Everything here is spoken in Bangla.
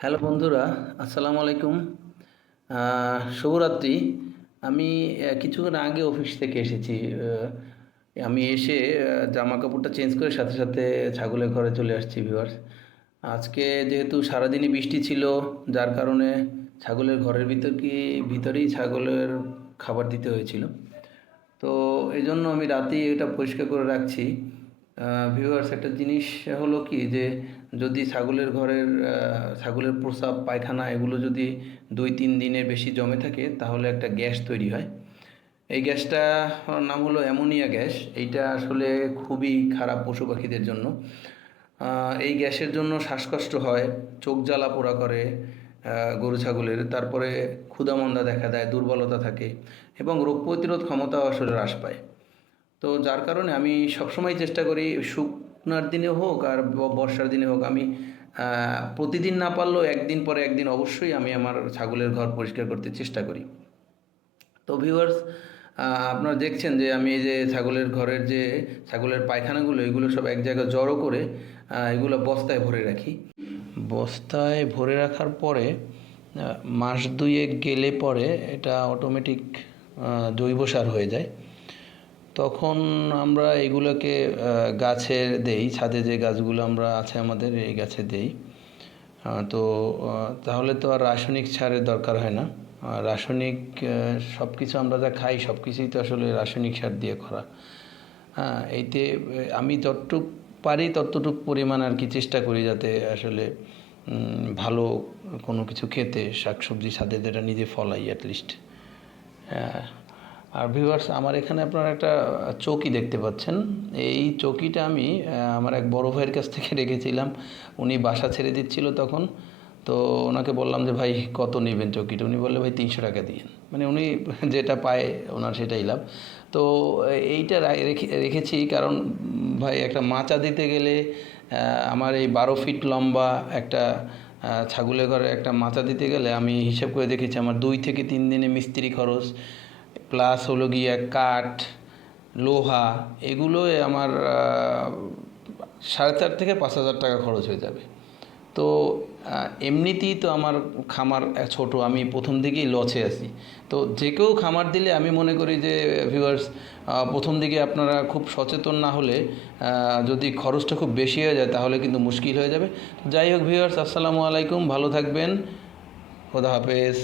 হ্যালো বন্ধুরা, আসসালামু আলাইকুম। শুভরাত্রি। আমি কিছুক্ষণ আগে অফিস থেকে এসেছি। আমি এসে জামা কাপড়টা চেঞ্জ করে সাথে সাথে ছাগলের ঘরে চলে আসছি ভিউয়ার্স। আজকে যেহেতু সারাদিনই বৃষ্টি ছিল, যার কারণে ছাগলের ঘরের ভিতরেই ছাগলের খাবার দিতে হয়েছিল। তো এই জন্য আমি রাতেই এটা পরিষ্কার করে রাখছি। ভিউয়ার্স, একটা জিনিস হলো কি যে যদি ছাগলের প্রস্রাব পায়খানা এগুলো যদি 2-3 দিনের বেশি জমে থাকে তাহলে একটা গ্যাস তৈরি হয়। এই গ্যাসটা নাম হলো অ্যামোনিয়া গ্যাস। এইটা আসলে খুবই খারাপ পশু পাখিদের জন্য। এই গ্যাসের জন্য শ্বাসকষ্ট হয়, চোখ জ্বালা পোড়া করে গরু ছাগলের, তারপরে ক্ষুধামন্দা দেখা দেয়, দুর্বলতা থাকে এবং রোগ প্রতিরোধ ক্ষমতাও আসলে হ্রাস পায়। তো যার কারণে আমি সবসময় চেষ্টা করি, শুকনার দিনে হোক আর বর্ষার দিনে হোক, আমি প্রতিদিন না পারলেও একদিন পরে একদিন অবশ্যই আমি আমার ছাগলের ঘর পরিষ্কার করতে চেষ্টা করি। তো ভিউয়ার্স, আপনারা দেখছেন যে আমি এই যে ছাগলের পায়খানাগুলো এগুলো সব এক জায়গায় জড়ো করে এগুলো বস্তায় ভরে রাখি। বস্তায় ভরে রাখার পরে মাস দুয়েক গেলে পরে এটা অটোমেটিক জৈব সার হয়ে যায়। তখন আমরা এগুলোকে গাছে দেই, ছাদে যে গাছগুলো আমরা আছে আমাদের এই গাছে দেই। তো তাহলে তো আর রাসায়নিক সারের দরকার হয় না। রাসায়নিক সব কিছু আমরা যা খাই সব কিছুই তো আসলে রাসায়নিক সার দিয়ে করা। হ্যাঁ, এইতে আমি যতটুক পারি ততটুক পরিমাণ আর কি চেষ্টা করি যাতে আসলে ভালো কোনো কিছু খেতে, শাকসবজি ছাদে যেটা নিজে ফলাই অ্যাটলিস্ট। হ্যাঁ। আর ভিউয়ার্স, আমার এখানে আপনারা একটা চৌকি দেখতে পাচ্ছেন। এই চৌকিটা আমি আমার এক বড় ভাইয়ের কাছ থেকে রেখেছিলাম। উনি বাসা ছেড়ে দিচ্ছিল তখন। তো ওনাকে বললাম যে ভাই কত নেবেন চৌকিটা? উনি বললে ভাই 300 টাকা দিয়েন। মানে উনি যেটা পায় ওনার সেটাই লাভ। তো এইটা রেখেছি কারণ ভাই একটা মাচা দিতে গেলে আমার এই 12 ফিট লম্বা একটা ছাগলের ঘরে একটা মাচা দিতে গেলে আমি হিসাব করে দেখেছি আমার 2 থেকে 3 দিনে মিস্ত্রি খরচ প্লাস হলো গিয়ে কাঠ, লোহা, এগুলোই আমার 4,500 থেকে 5,000 টাকা খরচ হয়ে যাবে। তো এমনিতেই তো আমার খামার ছোট, আমি প্রথম দিকেই লসে আছি। তো যে কেউ খামার দিলে আমি মনে করি যে ভিউয়ার্স, প্রথম দিকে আপনারা খুব সচেতন না হলে যদি খরচটা খুব বেশি হয়ে যায় তাহলে কিন্তু মুশকিল হয়ে যাবে। যাই হোক ভিউয়ার্স, আসসালামু আলাইকুম, ভালো থাকবেন, খোদা হাফেজ।